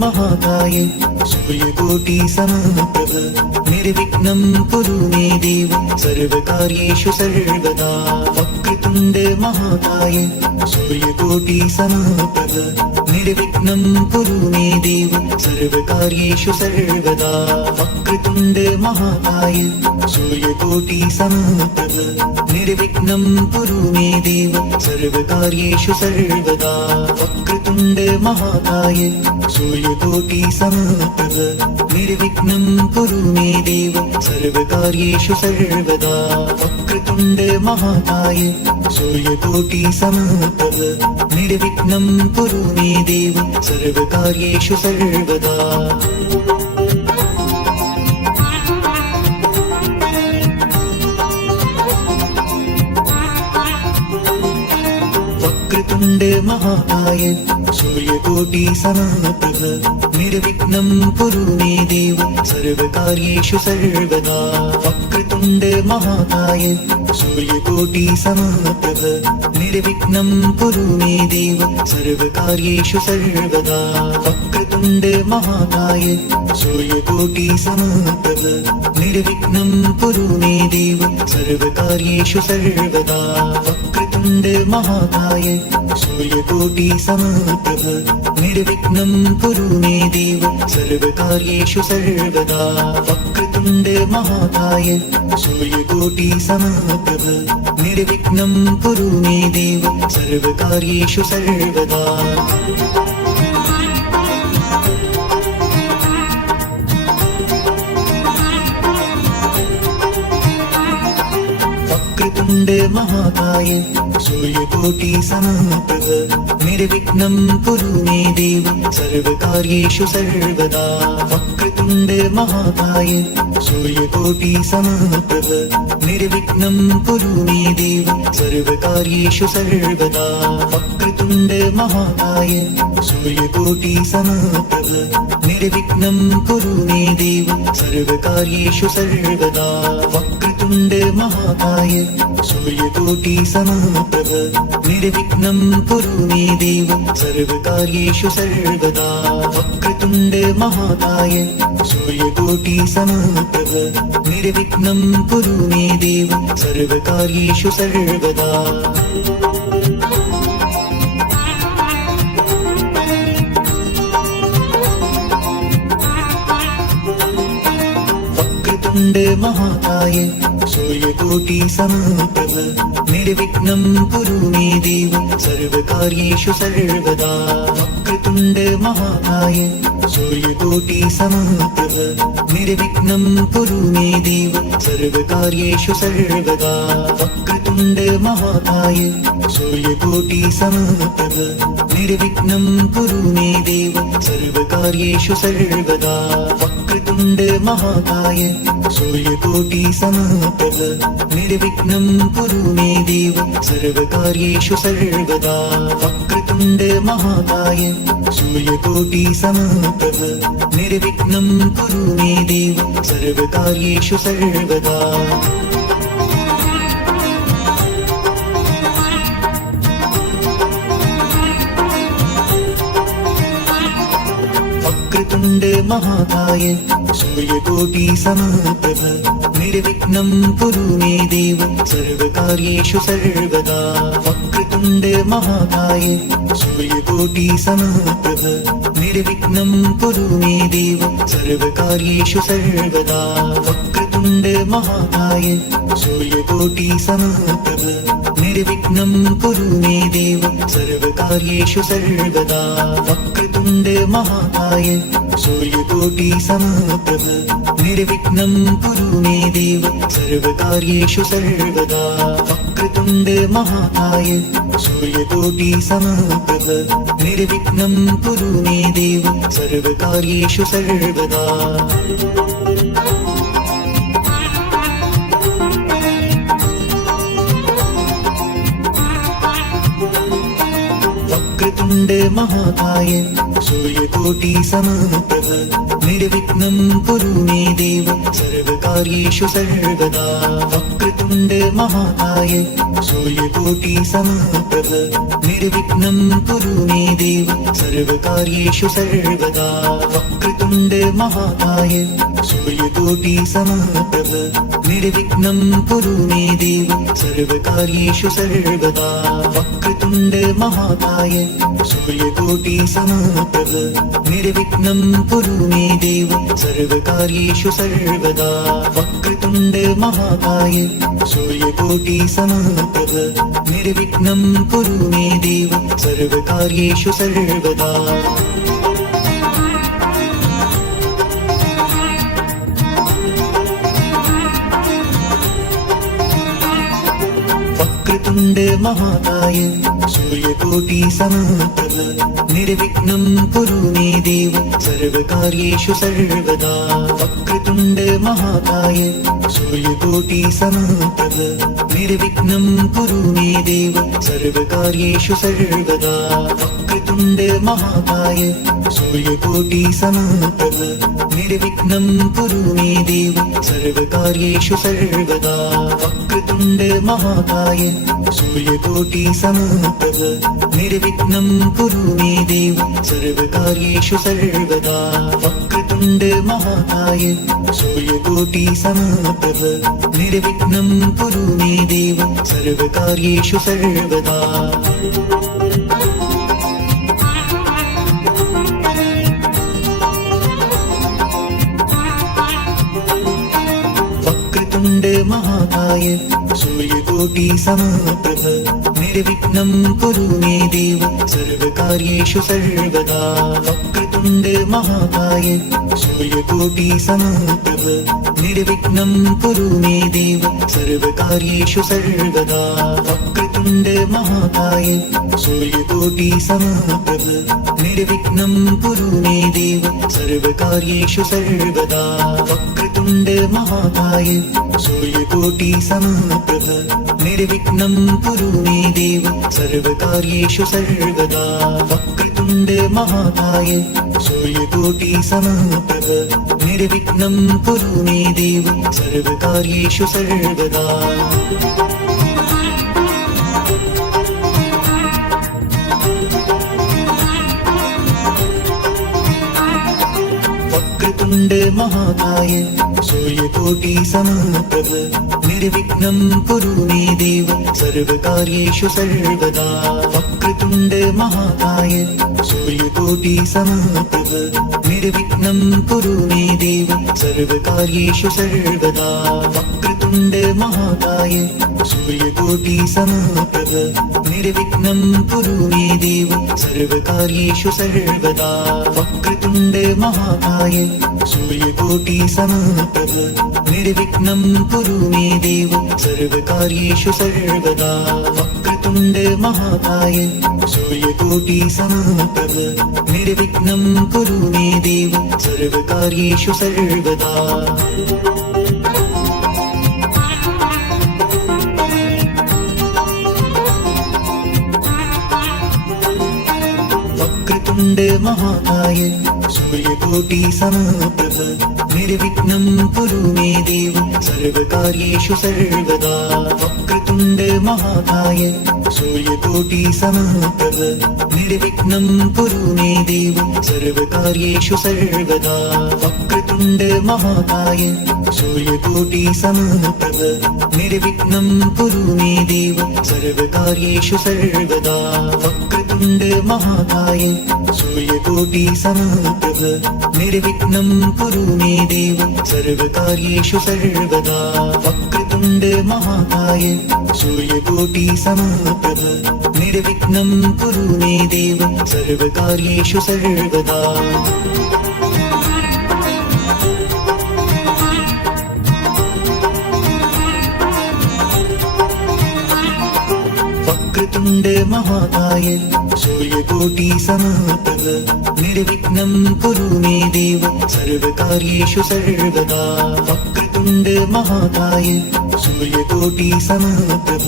महाकाय सूर्यकोटि समप्रभ निर्विघ्नं कुरु मे देव सर्वकार्येषु सर्वदा। वक्रतुण्ड महाकाय सूर्यकोटि समप्रभ निर्विघ्नं कुरु मे देव सर्वकार्येषु सर्वदा। वक्रतुण्ड महाकाय सूर्यकोटि समप्रभ निर्विघ्नं कुरु मे देव सर्वकार्येषु सर्वदा। वक्रतुण्ड महाकाय सूर्यकोटि समप्रभ निर्विघ्नं कुरु मे देव सर्वकार्येषु सर्वदा। वक्रतुण्ड महाकाय सूर्यकोटि समप्रभ निर्विघ्नं कुरु मे देव सर्वकार्येषु सर्वदा। वक्रतुण्ड महाकाय सूर्यकोटि समप्रभ निर्विघ्नं कुरु मे देव सर्वकार्येषु सर्वदा। वक्रतुण्ड महाकाय सूर्यकोटि समप्रभ निर्विघ्नं कुरु मे देव सर्वकार्येषु सर्वदा। वक्रतुण्ड महाकाय सूर्यकोटि समप्रभ निर्विघ्नं कुरु मे देव सर्वकार्येषु सर्वदा। वक्रतुण्ड महाकाय सूर्यकोटि समप्रभ निर्विघ्नं कुरु मे देव सर्वकार्येषु सर्वदा। वक्रतुण्ड महाकाय सूर्यकोटि समप्रभ निर्विघ्नं कुरु मे देव सर्वकार्येषु सर्वदा। वक्रतुण्ड महाकाय सूर्यकोटि समप्रभ निर्विघ्नं कुरु मे देव सर्वकार्येषु सर्वदा। वक्रतुण्ड महाकाय सूर्यकोटि समप्रभ निर्विघ्नं कुरु मे देव सर्वकार्येषु सर्वदा। वक्रतुण्ड महाकाय सूर्यकोटि समप्रभ निर्विघ्नं कुरु मे देव सर्वकार्येषु सर्वदा। वक्रतुण्ड महाकाय सूर्यकोटि समप्रभ निर्विघ्नं कुरु मे देव सर्वकार्येषु सर्वदा। वक्रतुण्ड महाकाय सूर्यकोटि समप्रभ निर्विघ्नं कुरु मे देव सर्वकार्येषु सर्वदा। वक्रतुण्ड महाकाय सूर्यकोटि समप्रभ निर्विघ्नं कुरु मे देव सर्वकार्येषु सर्वदा। वक्रतुण्ड महाकाय सूर्यकोटि समप्रभ निर्विघ्नं कुरु मे देव सर्वकार्येषु सर्वदा। वक्रतुण्ड महाकाय सूर्यकोटि समप्रभ निर्विघ्नं कुरु मे देव सर्वकार्येषु सर्वदा। वक्रतुण्ड महाकाय सूर्यकोटि समप्रभ निर्विघ्नं कुरु मे देव सर्वकार्येषु सर्वदा। वक्रतुण्ड महाकाय सूर्यकोटि समप्रभ निर्विघ्नं कुरु मे देव सर्वकार्येषु सर्वदा। वक्रतुण्ड महाकाय सूर्यकोटि समप्रभ निर्विघ्नं कुरु मे देव सर्वकार्येषु सर्वदा। वक्रतुण्ड महाकाय सूर्यकोटि समप्रभ निर्विघ्नं कुरु मे देव सर्वकार्येषु सर्वदा। वक्रतुण्ड महाकाय सूर्यकोटि समप्रभ निर्विघ्नं कुरु मे देव सर्वकार्येषु सर्वदा। वक्रतुण्ड महाकाय सूर्यकोटि समप्रभ निर्विघ्नं कुरु मे देव सर्वकार्येषु सर्वदा। वक्रतुण्ड महाकाय सूर्यकोटि समप्रभ निर्विघ्नं कुरु मे देव सर्वकार्येषु सर्वदा। वक्रतुण्ड महाकाय सूर्यकोटि समप्रभ निर्विघ्नं कुरु मे देव सर्वकार्येषु सर्वदा। वक्रतुण्ड महाकाय सूर्यकोटि समप्रभ निर्विघ्नं कुरु मे देव सर्वकार्येषु सर्वदा वक्रतुण्ड महाकाय सूर्यकोटि समप्रभ निर्विघ्नं कुरु मे देव सर्वकार्येषु सर्वदा वक्रतुण्ड महाकाय सूर्यकोटि समप्रभ निर्विघ्नं कुरु मे देव सर्वकार्येषु सर्वदा वक्रतुण्ड महाकाय सूर्यकोटि समप्रभ निर्विघ्नं कुरु मे देव सर्वकार्येषु सर्वदा वक्रतुण्ड महाकाय सूर्यकोटि समप्रभ निर्विघ्नं कुरु मे देव सर्वकार्येषु सर्वदा वक्रतुण्ड महाकाय सूर्यकोटि समप्रभ निर्विघ्नं कुरु मे देव सर्वकार्येषु सर्वदा वक्रतुण्ड महाकाय सूर्यकोटि समप्रभ निर्विघ्नं कुरु मे देव सर्वकार्येषु सर्वदा वक्रतुण्ड महाकाय सूर्यकोटि समप्रभ निर्विघ्नं कुरु मे देव सर्वकार्येषु सर्वदा वक्रतुण्ड महाकाय सूर्यकोटि समप्रभ निर्विघ्नं कुरु मे देव सर्वकार्येषु सर्वदा वक्रतुण्ड महाकाय सूर्यकोटि समप्रभ निर्विघ्नं कुरु मे देव सर्वकार्येषु सर्वदा वक्रतुण्ड महाकाय सूर्यकोटि समप्रभ निर्विघ्नं कुरु मे देव सर्वकार्येषु सर्वदा वक्रतुण्ड महाकाय सूर्यकोटि समप्रभ निर्विघ्नं कुरु मे देव सर्वकार्येषु सर्वदा वक्रतुण्ड महाकाय सूर्यकोटि समप्रभ निर्विघ्नं कुरु मे देव सर्वकार्येषु सर्वदा वक्रतुण्ड महाकाय सूर्यकोटि समप्रभ निर्विघ्नं कुरु मे देव सर्वकार्येषु सर्वदा वक्रतुण्ड महाकाय सूर्यकोटि समप्रभ निर्विघ्नं कुरु मे देव सर्वकार्येषु सर्वदा वक्रतुण्ड महाकाय सूर्यकोटि समप्रभ निर्विघ्नं कुरु मे देव सर्वकार्येषु सर्वदा वक्रतुण्ड महाकाय सूर्यकोटि समप्रभ निर्विघ्नं कुरु मे देव सर्वकार्येषु सर्वदा वक्रतुण्ड महाकाय सूर्यकोटि समप्रभ निर्विघ्नं कुरु मे देव सर्वकार्येषु सर्वदा वक्रतुण्ड महाकाय सूर्यकोटि समप्रभ निर्विघ्नं कुरु मे देव सर्वकार्येषु सर्वदा वक्रतुण्ड महाकाय सूर्यकोटि समप्रभ निर्विघ्नं कुरु मे देव सर्वकार्येषु सर्वदा वक्रतुण्ड महाकाय सूर्यकोटि समप्रभ निर्विघ्नं कुरु मे देव सर्वकार्येषु सर्वदा वक्रतुण्ड महाकाय सूर्यकोटि समप्रभ निर्विघ्नं कुरु मे देव सर्वकार्येषु सर्वदा वक्रतुण्ड महाकाय सूर्यकोटि समप्रभ निर्विघ्नं कुरु मे देव सर्वकार्येषु सर्वदा वक्रतुण्ड महाकाय सूर्यकोटि समप्रभ निर्विघ्नं कुरु मे देव सर्वकार्येषु सर्वदा वक्रतुण्ड महाकाय सूर्यकोटि समप्रभ निर्विघ्नं कुरु मे देव सर्वकार्येषु सर्वदा वक्रतुण्ड वक्रतुण्ड महाकाय सूर्यकोटि समप्रभ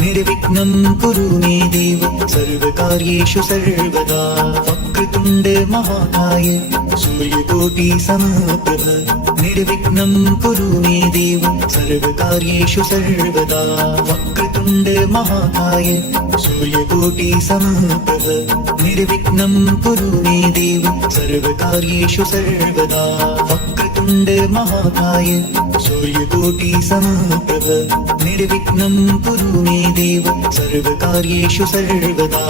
निर्विघ्नं कुरु मे देव सर्वकार्येषु सर्वदा वक्रतुण्ड महाकाय सूर्यकोटि समप्रभ निर्विघ्नं कुरु मे देव सर्वकार्येषु सर्वदा वक्रतुण्ड महाकाय सूर्यकोटि समप्रभ निर्विघ्नं कुरु मे देव सर्वकार्येषु सर्वदा वक्रतुण्ड महाकाय सूर्यकोटि समप्रभ निर्विघ्नं कुरु मे देव सर्वकार्येषु सर्वदा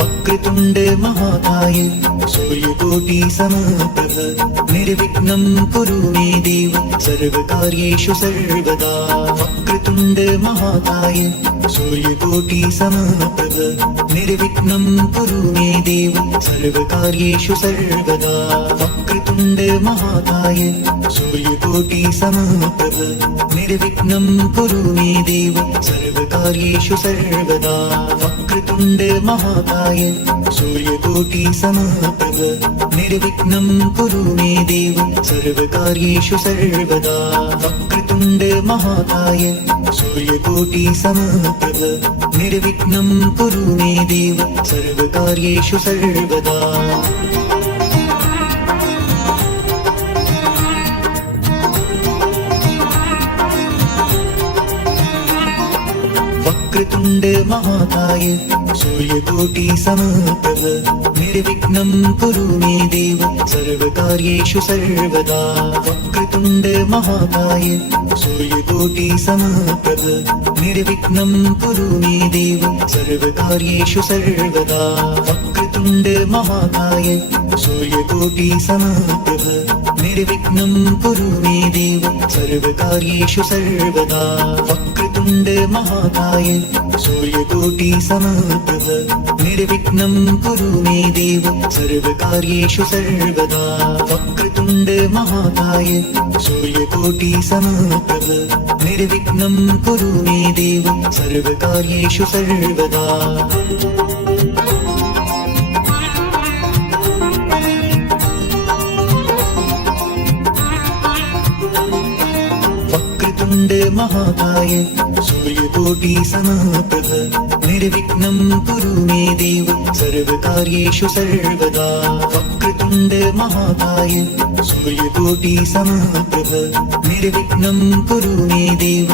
वक्रतुण्ड महाकाय सूर्यकोटि समप्रभ निर्विघ्नं कुरु मे देव सर्वकार्येषु सर्वदा वक्रतुण्ड महाकाय सूर्यकोटि समप्रभ निर्विघ्नं कुरु मे देव सर्वकार्येषु सर्वदा वक्रतुण्ड महाकाय सूर्यकोटि समप्रभ निर्विघ्नं कुरु मे देव सर्वकार्येषु सर्वदा वक्रतुण्ड महाकाय सूर्यकोटि समप्रभ निर्विघ्नं कुरु मे देव सर्वकार्येषु सर्वदा वक्रतुण्ड महाकाय सूर्यकोटि समप्रभ निर्विघ्नं कुरु मे देव सर्वकार्येषु सर्वदा वक्रतुण्ड महाकाय सूर्यकोटि समप्रभ निर्विघ्नं कुरु मे देव सर्वकार्येषु सर्वदा वक्रतुण्ड महाकाय सूर्यकोटि समप्रभ निर्विघ्नं कुरु मे देव सर्वकार्येषु सर्वदा वक्रतुण्ड महाकाय सूर्यकोटि समप्रभ निर्विघ्नं कुरु मे देव सर्वकार्येषु सर्वदा वक्रतुण्ड महाकाय सूर्यकोटि समप्रभ निर्विघ्नं कुरु मे देव सर्वकार्येषु सर्वदा वक्रतुण्ड महाकाय सूर्यकोटि समप्रभ निर्विघ्नं कुरु मे देव सर्वकार्येषु सर्वदा वक्रतुण्ड महाकाय सूर्यकोटि समप्रभ निर्विघ्नं कुरु मे देव सर्वकार्येषु सर्वदा वक्रतुण्ड महाकाय सूर्यकोटि समप्रभ निर्विघ्नं कुरु मे देव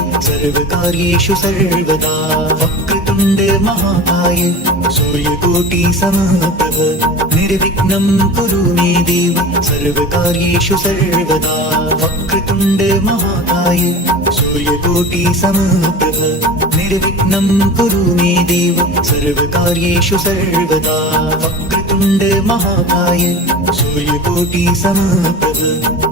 सर्वकार्येषु सर्वदा वक्रतुण्ड महाकाय सूर्यकोटि समप्रभ निर्विघ्नं कुरु मे देव सर्वकार्येषु सर्वदा वक्रतुण्ड महाकाय सूर्यकोटि समप्रभ निर्विघ्नं कुरु मे देव सर्वकार्येषु सर्वदा वक्रतुण्ड महाकाय सूर्यकोटि समप्रभ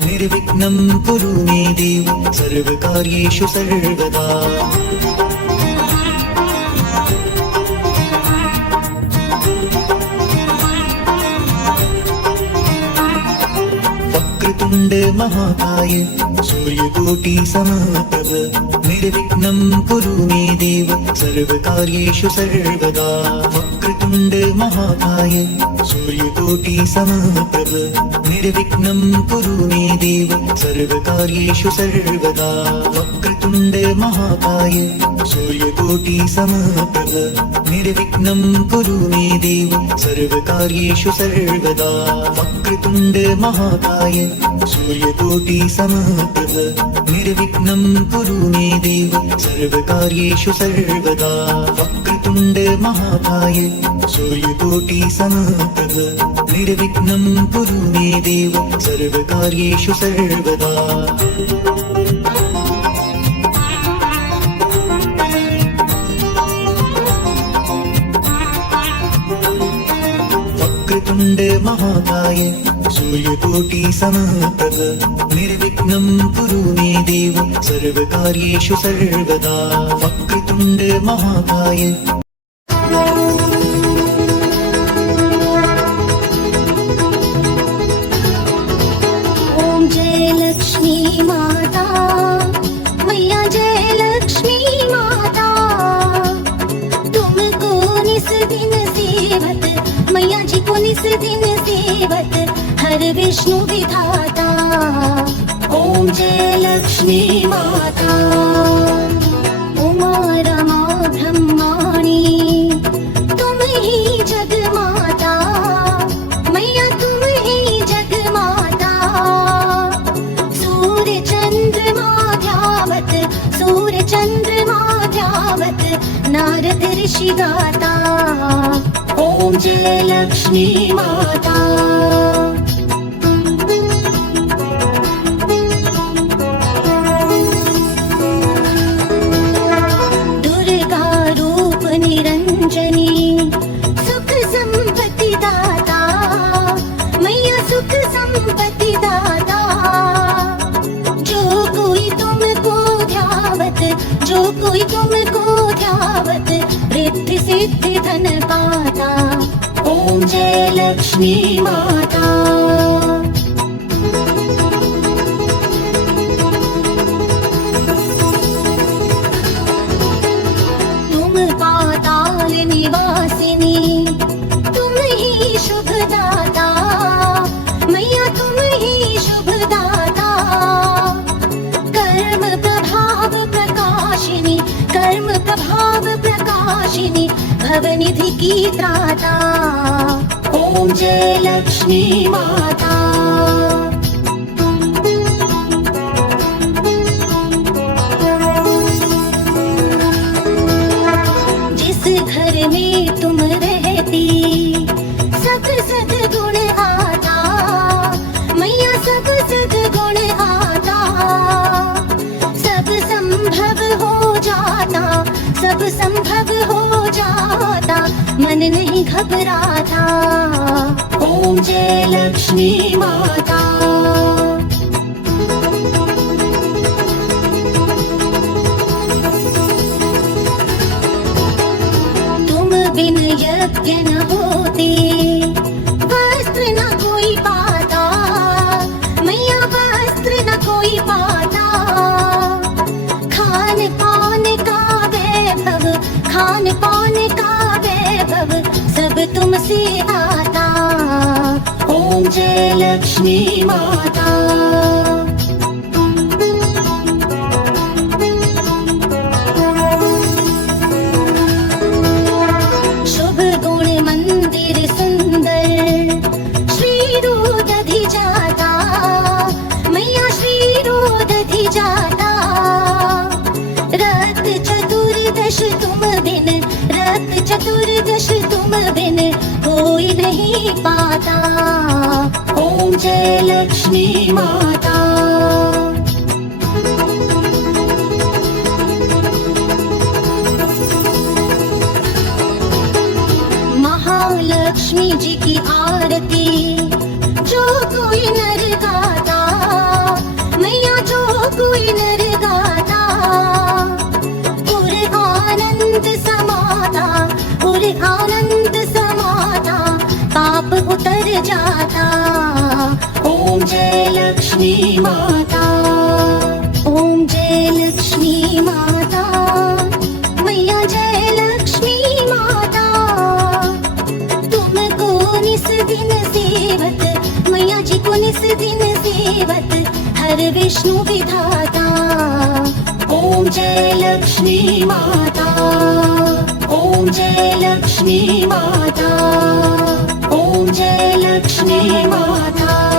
निर्विघ्नं कुरु मे देव सर्वकार्येषु सर्वदा वक्रतुण्ड महाकाय सूर्यकोटि समप्रभ निर्विघ्नं कुरु मे देव सर्वकार्येषु सर्वदा वक्रतुण्ड महाकाय सूर्यकोटि समप्रभ निर्विघ्नं कुरु मे देव सर्वकार्येषु सर्वदा वक्रतुण्ड महाकाय सूर्यकोटि समप्रभ निर्विघ्नं कुरु मे देव सर्वकार्येषु सर्वदा वक्रतुण्ड महाकाय सूर्यकोटि समप्रभ निर्विघ्नं कुरु मे देव सर्वकार्येषु सर्वदा वक्रतुण्ड महाकाय सूर्यकोटि समप्रभ निर्विघ्नं कुरु मे देव सर्वकार्येषु सर्वदा वक्रतुण्ड महाकाय सूर्यकोटि समप्रभ निर्विघ्नं कुरु मे देव सर्वकार्येषु सर्वदा वक्रतुण्ड महाकाय ओम जय लक्ष्मी माता मैया जय लक्ष्मी माता तुमको दिन सेवत हर विष्णु विधाता। ओम जय लक्ष्मी माता। उमा रमा ब्रह्माणी तुम ही जग माता, मैया तुम ही जग माता। सूर्य चंद्रमा ध्यावत, सूर्य चंद्रमा ध्यावत नारद ऋषि गाता। ओम जय लक्ष्मी माता। दुर्गा रूप निरंजनी सुख संपत्ति दाता, मैया सुख संपत्ति दाता। जो कोई तुमको ध्यावत, जो कोई तुमको ध्यावत रिद्धि सिद्धि धन पाता। ओम जय लक्ष्मी माता। तुम पाताल निवासिनी तुम ही शुभ दाता, मैया तुम ही शुभ दाता। कर्म प्रभाव प्रकाशिनी, कर्म प्रभाव प्रकाशिनी भवनिधि की त्राता। ओम जय लक्ष्मी माता। जिस घर में तुम रहती सब सद्गुण आता, मैया सब सद्गुण आता। सब संभव हो जाता, सब संभव हो जाता, मन नहीं घबराता। ओम जय लक्ष्मी माता। तुम बिन यज्ञ न होते, वस्त्र न कोई पाता, मैया वस्त्र न कोई पाता। खान पान का वैभव, खान पान का वैभव सब तुमसे आता। ओम जय लक्ष्मी माता। शुभ गुण मंदिर सुंदर श्री रोदधि जाता, मैया श्री रोदधि जाता। रत चतुर्दश तुम बिन, रत चतुर्दश तुम बिन कोई नहीं पाता। ओम जय लक्ष्मी माता। महालक्ष्मी जी की आरती जो कोई नर गाता, मैया जो कोई नर गाता। उर आनंद समाता, उर आनंद समाता, पाप उतर जाता। ओम जय लक्ष्मी माता। ओम जय लक्ष्मी माता, मैया जय लक्ष्मी माता। तुमको निस दिन सेवत, मैया जी को निस दिन सेवत हर विष्णु विधाता। ओम जय लक्ष्मी माता। ओम जय लक्ष्मी माता। ओम जय लक्ष्मी माता।